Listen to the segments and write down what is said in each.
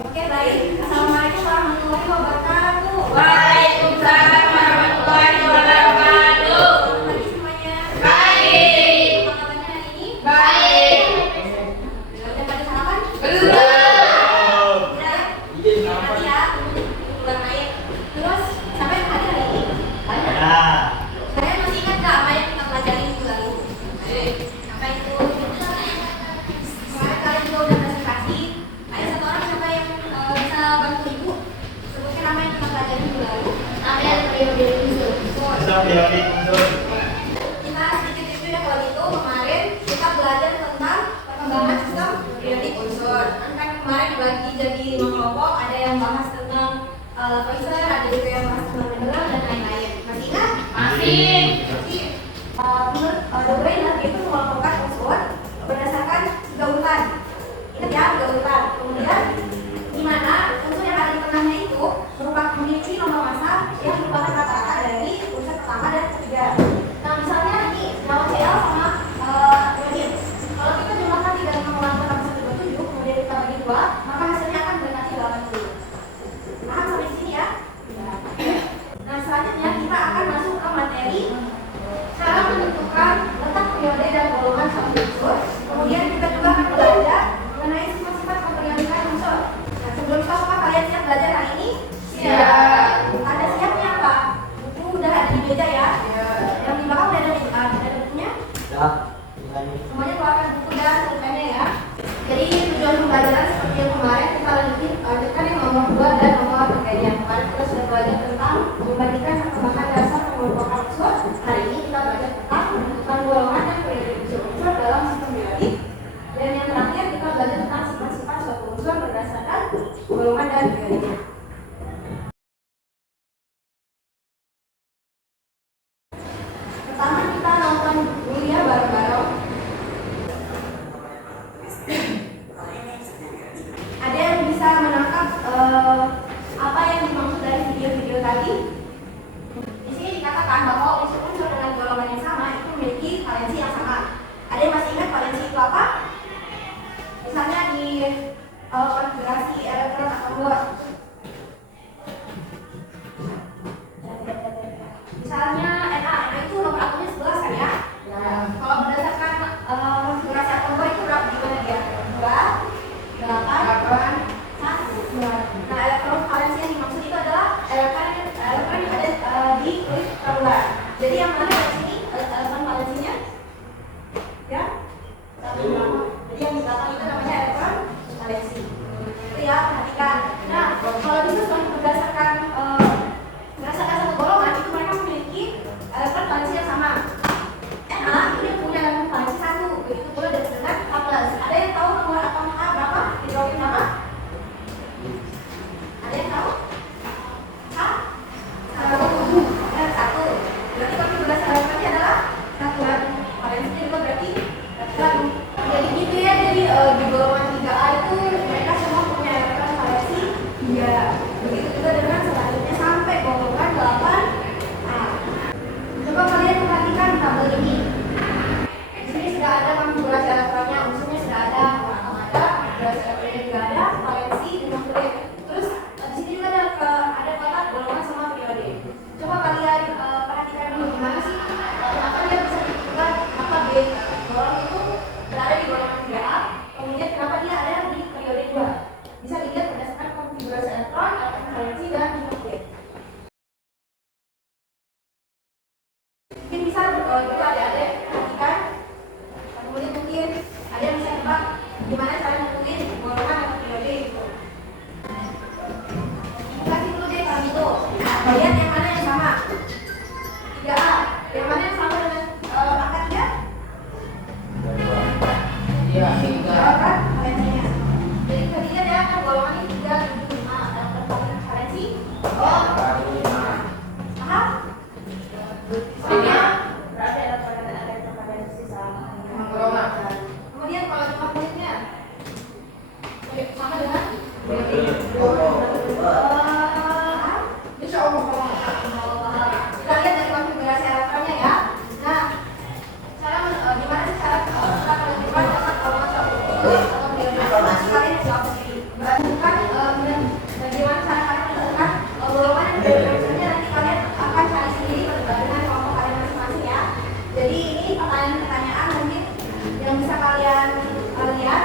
Oke, baik. Assalamualaikum warahmatullahi wabarakatuh. Waalaikumsalam warahmatullahi wabarakatuh. Selamat pagi semuanya. Baik. Apa kabarnya hari ini? Baik. Udah pada sarapan? Belum. Udah. Nanti ya, pulang air. Terus, siapa yang hadir hari ini? Kalian masih ingat nggak apa yang kita pelajari minggu lalu? Apa itu? Kemarin kalian juga udah presentasi. Ada satu orang siapa yang bisa bantu ibu? Sebutkan nama yang kita pelajari minggu lalu. Ambil periode unsur. Kita sedikit review ya kalau gitu. Kemarin kita belajar tentang perkembangan sistem periodik unsur. Kan kemarin dibagi jadi 5 kelompok. Ada yang bahas tentang Poisson, ada juga yang bahas tentang Mendeley dan lain-lain. Masih ingat? Masih. Menurut The Brainer itu mengelompokkan unsur berdasarkan 3 urutan. Ingat ya, 3 urutan. Kemudian di mana unsur yang ada di tengahnya itu merupakan memiliki nomor massa yang merupakan rata-rata dari unsur pertama dan ketiga. Nah, misalnya ini nyawa Cl sama Rhodin. Kalau kita jumlahkan 3 dengan mengatur 127, kemudian kita bagi 2, maka hasilnya akan mendekati 80. Paham sampai di sini ya? Nah, selanjutnya kita akan masuk ke materi cara menentukan letak periode dan golongan suatu unsur. Kemudian kita juga akan belajar mengenai sifat-sifat keperiodikan unsur. Nah, sebelum itu apakah kalian siap belajar hari ini? Siap. Ada siapnya apa? Buku udah ada di meja ya? Yang di belakang udah ada bukunya? Semuanya keluarkan buku dan pulpennya ya. Jadi tujuan pembelajaran seperti yang kemarin kita lanjutkan yang nomor 2 dan nomor 3 nya. Kemarin kita sudah belajar tentang membandingkan perkembangan dasar pengelompokan unsur. Hari ini kita belajar tentang menentukan golongan dan periode unsur dalam sistem periodik. Dan yang terakhir kita belajar tentang sifat-sifat suatu unsur berdasarkan golongan dan periodenya. Pertama kita nonton dulu ya bareng-bareng. Ada yang bisa menangkap apa yang dimaksud dari video-video tadi? Di sini dikatakan bahwa unsur-unsur dengan golongan yang sama itu memiliki valensi yang sama. Ada yang masih ingat valensi itu apa? Misalnya di konfigurasi elektron atau bor. Misalnya Na itu nomor atomnya 11 kan ya? Kalau berdasarkan konfigurasi atom bor itu berapa gimana dia? 2, 8, 1. Nah, elektron valensi yang dimaksud itu adalah elektron yang ada di kulit terluar. Jadi yang mana di sini elektron valensinya? Ya, satu belakang. Jadi yang di belakang itu namanya elektron valensi. Itu ya, perhatikan. Nah, kalau bisa berdasarkan satu golongan itu mereka memiliki elektron valensi yang sama. Na itu dia punya elektron valensi 1, begitu pula dengan H+. Ada yang tahu nomor atom H berapa? Hidrogen berapa? Ada yang tahu? H? 1. Berarti konfigurasi elektronnya adalah 1. Valensinya juga berarti 1. Jadi gitu ya, jadi di golongan 3A itu mereka semua punya elektron valensi 3. Begitu juga dengan selanjutnya sampai golongan 8A. Coba kalian perhatikan tabel ini. Di sini sudah ada konfigurasi elektronnya, unsurnya sudah ada, atom ada, konfigurasi elektronnya juga ada, valensi dan nuklir. Terus di sini juga ada kotak golongan sama periode. Coba kalian perhatikan dulu gimana sih kenapa dia bisa ditentukan kenapa B golongan itu berada di golongan 3A, kemudian kenapa dia ada di periode 2. Bisa dilihat berdasarkan konfigurasi elektron, elektron valensi dan nuklir. Mungkin bisa juga adik-adik perhatikan, kemudian mungkin ada yang bisa tebak gimana cara nentuin golongan atau periode itu. Kasih dulu deh kalau gitu. Lihat yang mana yang sama. 3A. Yang mana yang sama dengan angka 3? Iya, 3 kan valensinya. Jadi tadinya dia kan golongannya 3, 7, 5. Dalam valensi. Oh. Paham? Soalnya berarti ada valensi sama golongan. Kemudian kalau cuma kulitnya sama dengan insya Allah. Kita lihat dari konfigurasi elektronnya ya. Nah, gimana sih cara kita menentukan dapat golongan suatu ya.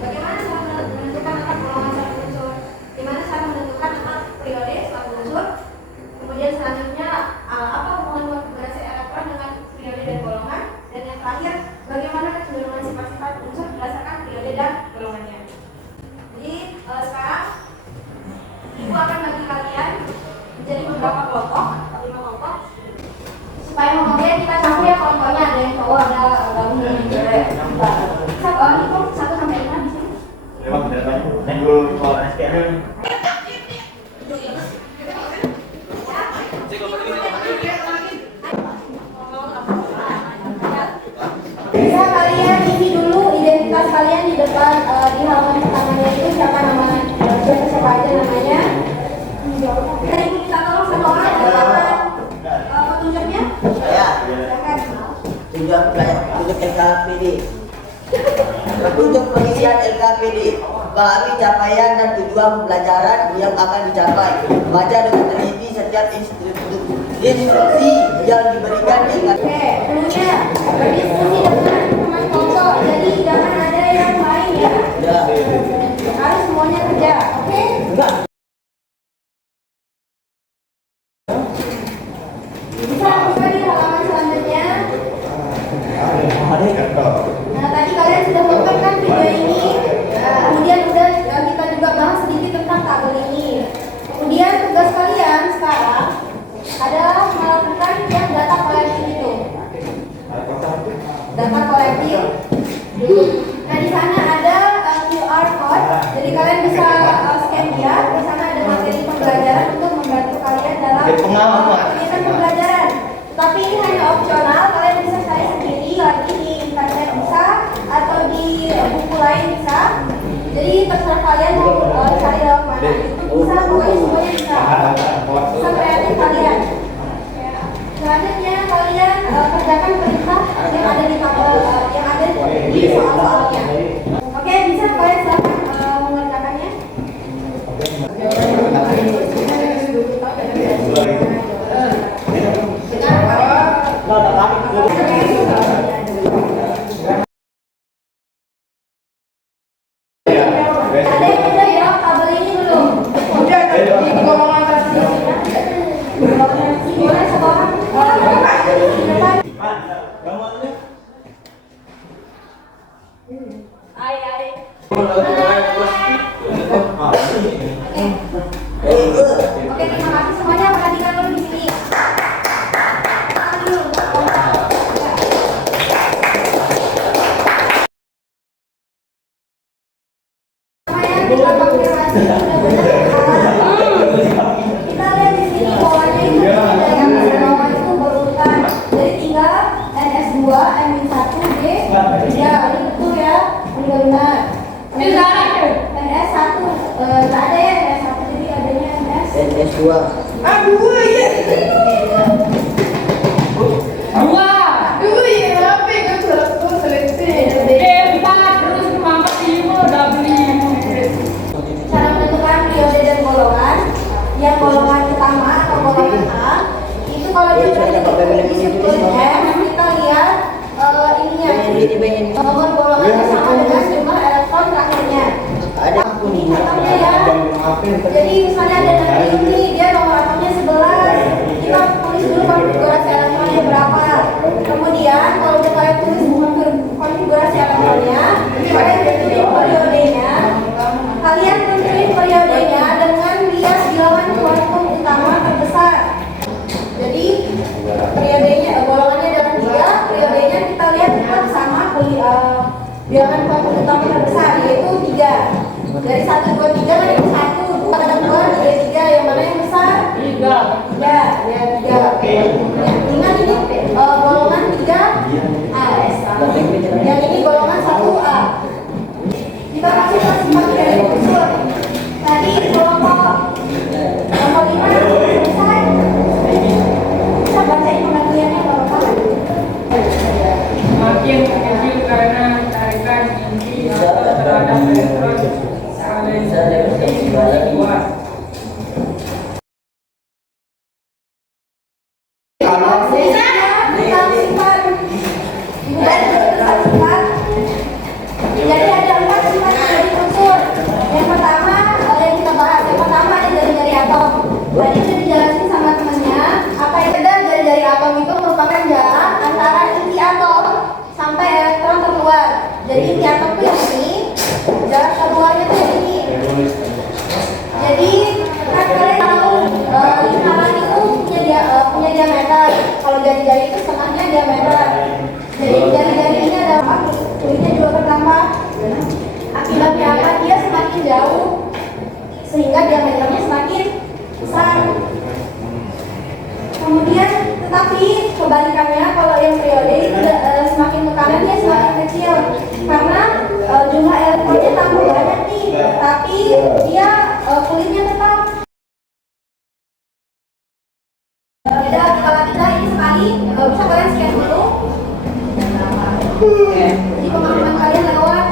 Bagaimana cara menentukan empat golongan satu unsur? Gimana cara menentukan empat periode satu unsur? Kemudian selanjutnya apa hubungan konfigurasi elektron dengan periode dan golongan? Dan yang terakhir, bagaimana kecenderungan sifat-sifat unsur berdasarkan periode dan golongannya? Jadi sekarang Ibu akan bagi kalian menjadi beberapa kelompok atau 5 kelompok supaya kemudian kita campur ya kelompoknya, ada yang cowok, ada gabung dan cewek. Ibu 1 sampai 5 di sini. Lewat berapanya? Nenggul kalau SPM. Bisa kalian isi dulu identitas kalian di depan di halaman pertamanya itu siapa namanya, siapa aja namanya. Kita minta tolong satu orang dalam petunjuknya. Ya, Silakan. tunjuk LKPD. Petunjuk pengisian LKPD. Pahami capaian dan tujuan pembelajaran yang akan dicapai. Baca dengan teliti setiap instruksi yang diberikan dengan. Oke, cluenya berdiskusi dengan teman kelompok. Jadi jangan ada yang lain ya. Ya. Harus semuanya kerja. Oke? Enggak. Bisa buka di halaman selanjutnya. Nah, tadi kalian sudah nonton kan video ini. Kemudian kita juga bahas sedikit tentang tabel ini. Kemudian tugas kalian sekarang adalah melakukan yang data collecting itu. Data collecting. Nah, di sana ada QR code. Jadi kalian bisa scan dia. Di sana ada materi pembelajaran untuk membantu kalian dalam kegiatan pembelajaran. Tapi ini hanya opsional. Kalian bisa cari sendiri lagi di internet bisa atau di buku lain bisa. Jadi terserah kalian mau cari dalam mana. Itu bisa, pokoknya semuanya bisa. Bisa kreatif kalian. Selanjutnya kalian kerjakan perintah yang ada di tabel yang ada di soal-soalnya. Oke, bisa kalian silakan mengerjakannya. Ada yang udah jawab tabel ini belum? Udah, di golongan boleh seorang. Oke, terima kasih semuanya. Perhatikan dulu di sini. Kita lihat di sini polanya itu dari yang bawah itu berurutan dari 3 NS2 N-1 D 3. Ini betul ya, ini benar. NS1 nggak ada ya NS1, jadi adanya NS2. Aduh ya. Cara menentukan periode dan golongan. Yang golongan utama atau golongan A itu kalau dia berada di sebelum M, kita lihat ininya nomor golongannya sama dengan jumlah elektron terakhirnya. Ada Ini atomnya ya. Jadi misalnya ada nanti ini dia nomor atomnya 11. Kita tulis dulu konfigurasi elektronnya berapa. Kemudian kalau udah kalian tulis konfigurasi elektronnya, kalian tentuin periodenya. Kalian tentuin periodenya dengan lihat bilangan kuantum utama terbesar. Jadi periodenya golongannya adalah 3, periodenya kita lihat tetap sama bilangan kuantum utama terbesar yaitu 3. Dari 1, 2, 3 kan itu 1, 2, 3, yang mana yang besar? 3. Ya 3. Ingat ini golongan 3A. Yang ini golongan 1A. Kita masih pakai unsur. Tadi kelompok nomor 5 selesai. Bisa bacain pengertiannya Bapak? Makin kecil karena tarikan inti atau terhadap elektron saling kuat. Tentang sifat keluar. Jadi tiap aku yang ini jarak keluarnya tuh yang ini. Jadi kan kalian tahu lingkaran itu punya diameter. Kalau jari-jari itu setengahnya diameter. Jadi jari-jari ini ada apa? Kulitnya juga bertambah. Akibatnya apa? Dia semakin jauh sehingga diameternya semakin besar. Kemudian tetapi kebalikannya kalau yang periode itu semakin tekanan dia semakin kecil karena jumlah elektronnya tambah banyak nih, tapi dia kulitnya tetap. Beda kalau kita ini sekali bisa kalian scan dulu. Jadi pemahaman kalian lewat